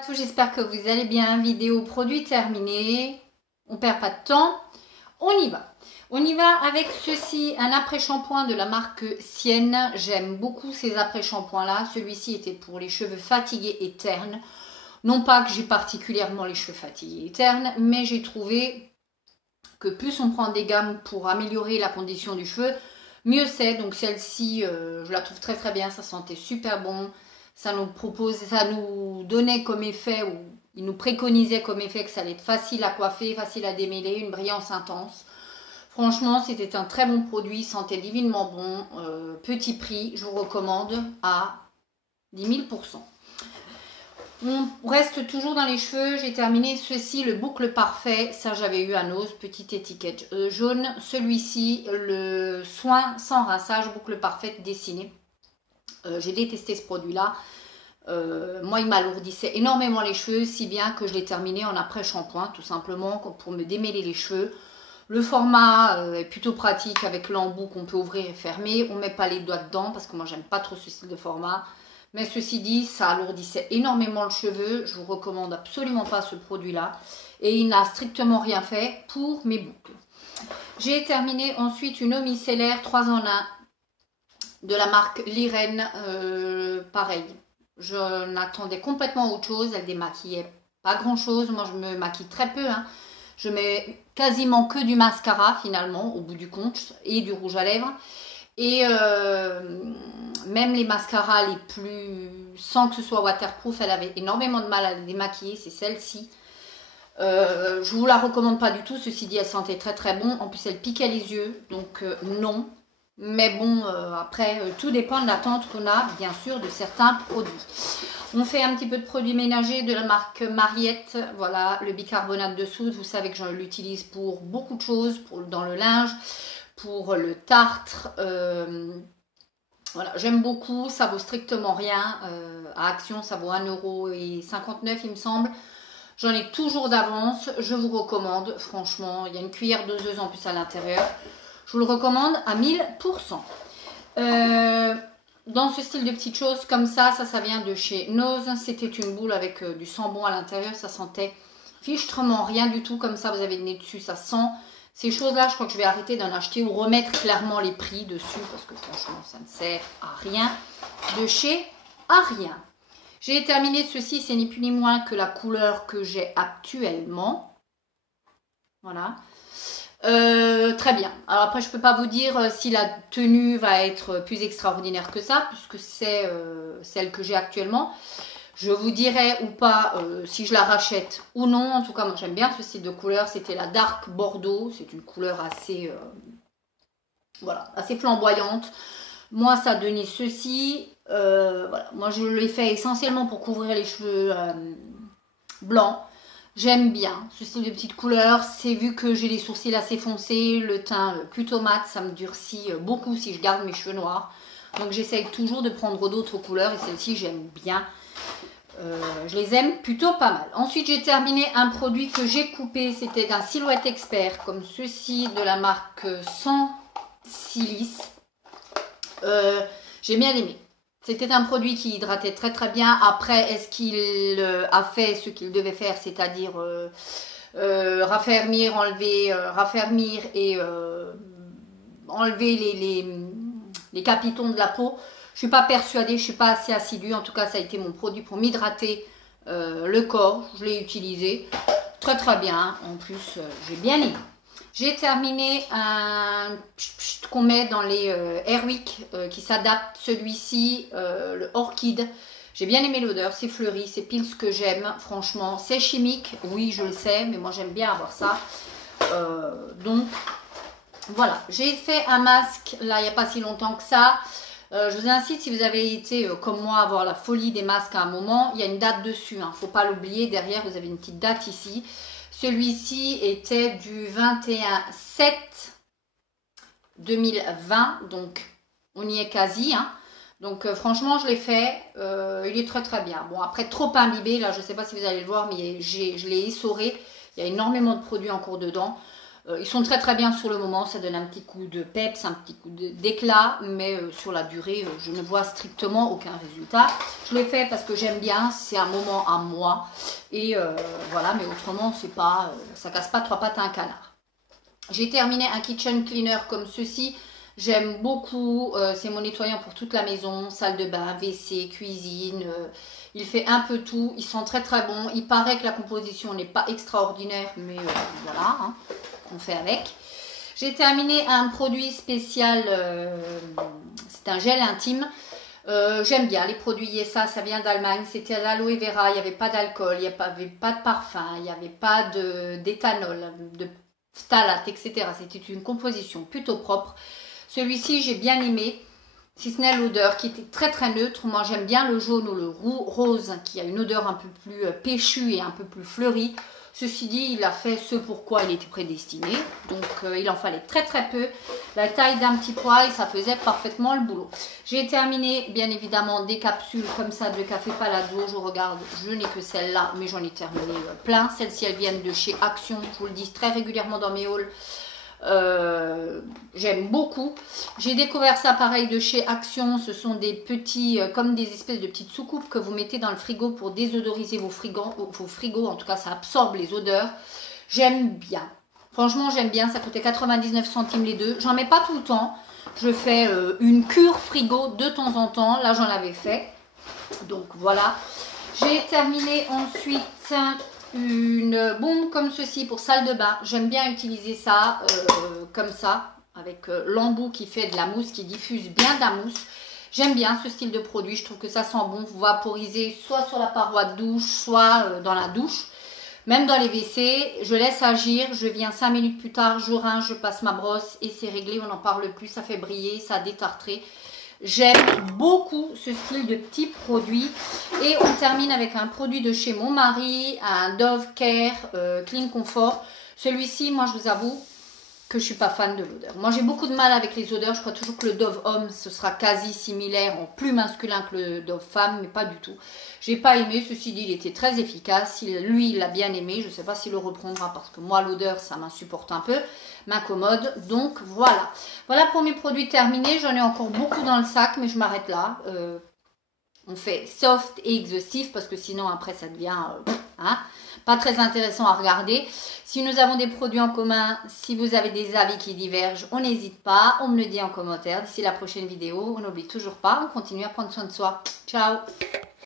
À tous, j'espère que vous allez bien. Vidéo produit terminée. On perd pas de temps. On y va. On y va avec ceci, un après-shampoing de la marque Sienne. J'aime beaucoup ces après-shampoings là. Celui-ci était pour les cheveux fatigués et ternes. Non pas que j'ai particulièrement les cheveux fatigués et ternes, mais j'ai trouvé que plus on prend des gammes pour améliorer la condition du cheveu, mieux c'est. Donc celle-ci, je la trouve très très bien. Ça sentait super bon. Ça nous donnait comme effet, ou il nous préconisait comme effet que ça allait être facile à coiffer, facile à démêler, une brillance intense. Franchement, c'était un très bon produit, sentait divinement bon, petit prix, je vous recommande à 10 000%. On reste toujours dans les cheveux, j'ai terminé ceci, le boucle parfait, ça j'avais eu à Nose, petite étiquette jaune. Celui-ci, le soin sans rinçage, boucle parfaite dessinée. J'ai détesté ce produit-là. Moi, il m'alourdissait énormément les cheveux, si bien que je l'ai terminé en après-shampoing, tout simplement pour me démêler les cheveux. Le format est plutôt pratique avec l'embout qu'on peut ouvrir et fermer. On ne met pas les doigts dedans parce que moi, j'aime pas trop ce style de format. Mais ceci dit, ça alourdissait énormément le cheveu. Je vous recommande absolument pas ce produit-là. Et il n'a strictement rien fait pour mes boucles. J'ai terminé ensuite une eau micellaire 3 en 1 de la marque Liren. Pareil. Je n'attendais complètement autre chose. Elle démaquillait pas grand chose. Moi, je me maquille très peu. Hein. Je mets quasiment que du mascara finalement, au bout du compte, et du rouge à lèvres. Et même les mascaras les plus, sans que ce soit waterproof, elle avait énormément de mal à les démaquiller. C'est celle-ci. Je vous la recommande pas du tout. Ceci dit, elle sentait très très bon. En plus, elle piquait les yeux. Donc non. Mais bon, après, tout dépend de l'attente qu'on a, bien sûr, de certains produits. On fait un petit peu de produits ménagers de la marque Mariette. Voilà, le bicarbonate de soude. Vous savez que je l'utilise pour beaucoup de choses, dans le linge, pour le tartre. Voilà, j'aime beaucoup. Ça vaut strictement rien. À Action, ça vaut 1,59 €, il me semble. J'en ai toujours d'avance. Je vous recommande, franchement. Il y a une cuillère doseuse en plus à l'intérieur. Je vous le recommande à 1000%. Dans ce style de petites choses comme ça vient de chez Nose. C'était une boule avec du sambon à l'intérieur. Ça sentait fichtrement rien du tout. Comme ça, vous avez le nez dessus, ça sent. Ces choses-là, je crois que je vais arrêter d'en acheter ou remettre clairement les prix dessus. Parce que franchement, ça ne sert à rien. De chez à rien. J'ai terminé ceci. C'est ni plus ni moins que la couleur que j'ai actuellement. Voilà. Très bien. Alors après, je peux pas vous dire si la tenue va être plus extraordinaire que ça, puisque c'est celle que j'ai actuellement. Je vous dirai ou pas si je la rachète ou non. En tout cas, moi j'aime bien ce style de couleur. C'était la Dark Bordeaux. C'est une couleur assez, voilà, assez flamboyante. Moi, ça donnait ceci. Voilà. Moi, je l'ai fait essentiellement pour couvrir les cheveux blancs. J'aime bien ce style de petite couleur. C'est vu que j'ai les sourcils assez foncés, le teint plutôt mat, ça me durcit beaucoup si je garde mes cheveux noirs. Donc j'essaye toujours de prendre d'autres couleurs et celle-ci j'aime bien. Je les aime plutôt pas mal. Ensuite j'ai terminé un produit que j'ai coupé. C'était un Silhouette Expert comme ceci de la marque Sans Silice. J'ai bien aimé. C'était un produit qui hydratait très très bien. Après, est-ce qu'il a fait ce qu'il devait faire, c'est-à-dire raffermir, raffermir et enlever les capitons de la peau? Je ne suis pas persuadée, je ne suis pas assez assidue. En tout cas, ça a été mon produit pour m'hydrater le corps. Je l'ai utilisé très très bien. En plus, j'ai bien aimé. J'ai terminé un qu'on met dans les Airwick qui s'adapte, celui-ci, le Orchid. J'ai bien aimé l'odeur, c'est fleuri, c'est pile ce que j'aime, franchement. C'est chimique, oui, je le sais, mais moi j'aime bien avoir ça. Donc, voilà. J'ai fait un masque, là, il n'y a pas si longtemps que ça. Je vous incite, si vous avez été, comme moi, avoir la folie des masques à un moment, il y a une date dessus, il ne faut pas l'oublier. Derrière, vous avez une petite date ici. Celui-ci était du 21/7/2020, donc on y est quasi. Hein. Donc franchement, je l'ai fait, il est très très bien. Bon, après trop imbibé, là je ne sais pas si vous allez le voir, mais je l'ai essoré. Il y a énormément de produits encore dedans. Ils sont très très bien sur le moment, ça donne un petit coup de peps, un petit coup d'éclat, mais sur la durée, je ne vois strictement aucun résultat. Je l'ai fait parce que j'aime bien, c'est un moment à moi, et voilà, mais autrement, c'est pas, ça casse pas trois pattes à un canard. J'ai terminé un kitchen cleaner comme ceci. J'aime beaucoup, c'est mon nettoyant pour toute la maison, salle de bain, WC, cuisine, il fait un peu tout, il sent très très bon. Il paraît que la composition n'est pas extraordinaire, mais voilà, hein, on fait avec. J'ai terminé un produit spécial, c'est un gel intime. J'aime bien les produits Yessa, ça vient d'Allemagne, c'était à l'aloe vera, il n'y avait pas d'alcool, il n'y avait pas de parfum, il n'y avait pas d'éthanol, de phtalate, etc. C'était une composition plutôt propre. Celui-ci, j'ai bien aimé, si ce n'est l'odeur qui était très très neutre. Moi, j'aime bien le jaune ou le rose qui a une odeur un peu plus péchue et un peu plus fleurie. Ceci dit, il a fait ce pourquoi il était prédestiné. Donc, il en fallait très très peu. La taille d'un petit poil, ça faisait parfaitement le boulot. J'ai terminé, bien évidemment, des capsules comme ça de café Palazzo. Je regarde, je n'ai que celle-là, mais j'en ai terminé plein. Celles-ci, elles viennent de chez Action. Je vous le dis très régulièrement dans mes hauls. J'aime beaucoup. J'ai découvert ça pareil de chez Action. Ce sont des petits, comme des espèces de petites soucoupes que vous mettez dans le frigo pour désodoriser vos frigos. En tout cas, ça absorbe les odeurs. J'aime bien. Franchement, j'aime bien. Ça coûtait 99 centimes les deux. J'en mets pas tout le temps. Je fais une cure frigo de temps en temps. Là, j'en avais fait. Donc voilà. J'ai terminé ensuite une bombe comme ceci pour salle de bain. J'aime bien utiliser ça comme ça, avec l'embout qui fait de la mousse, qui diffuse bien de la mousse. J'aime bien ce style de produit, je trouve que ça sent bon, vaporiser soit sur la paroi de douche, soit dans la douche. Même dans les WC, je laisse agir, je viens 5 minutes plus tard, je rince, je passe ma brosse et c'est réglé, on n'en parle plus, ça fait briller, ça détartrer. J'aime beaucoup ce style de petits produits. Et on termine avec un produit de chez mon mari, un Dove Care Clean Comfort. Celui-ci, moi je vous avoue que je ne suis pas fan de l'odeur. Moi j'ai beaucoup de mal avec les odeurs. Je crois toujours que le Dove Homme, ce sera quasi similaire, en plus masculin que le Dove Femme, mais pas du tout. J'ai pas aimé, ceci dit, il était très efficace. Lui, il l'a bien aimé. Je ne sais pas s'il le reprendra parce que moi, l'odeur, ça m'insupporte un peu, m'incommode. Donc voilà. Voilà pour mes produits terminés. J'en ai encore beaucoup dans le sac, mais je m'arrête là. On fait soft et exhaustif parce que sinon après ça devient pas très intéressant à regarder. Si nous avons des produits en commun, si vous avez des avis qui divergent, on n'hésite pas, on me le dit en commentaire. D'ici la prochaine vidéo, on n'oublie toujours pas, on continue à prendre soin de soi. Ciao!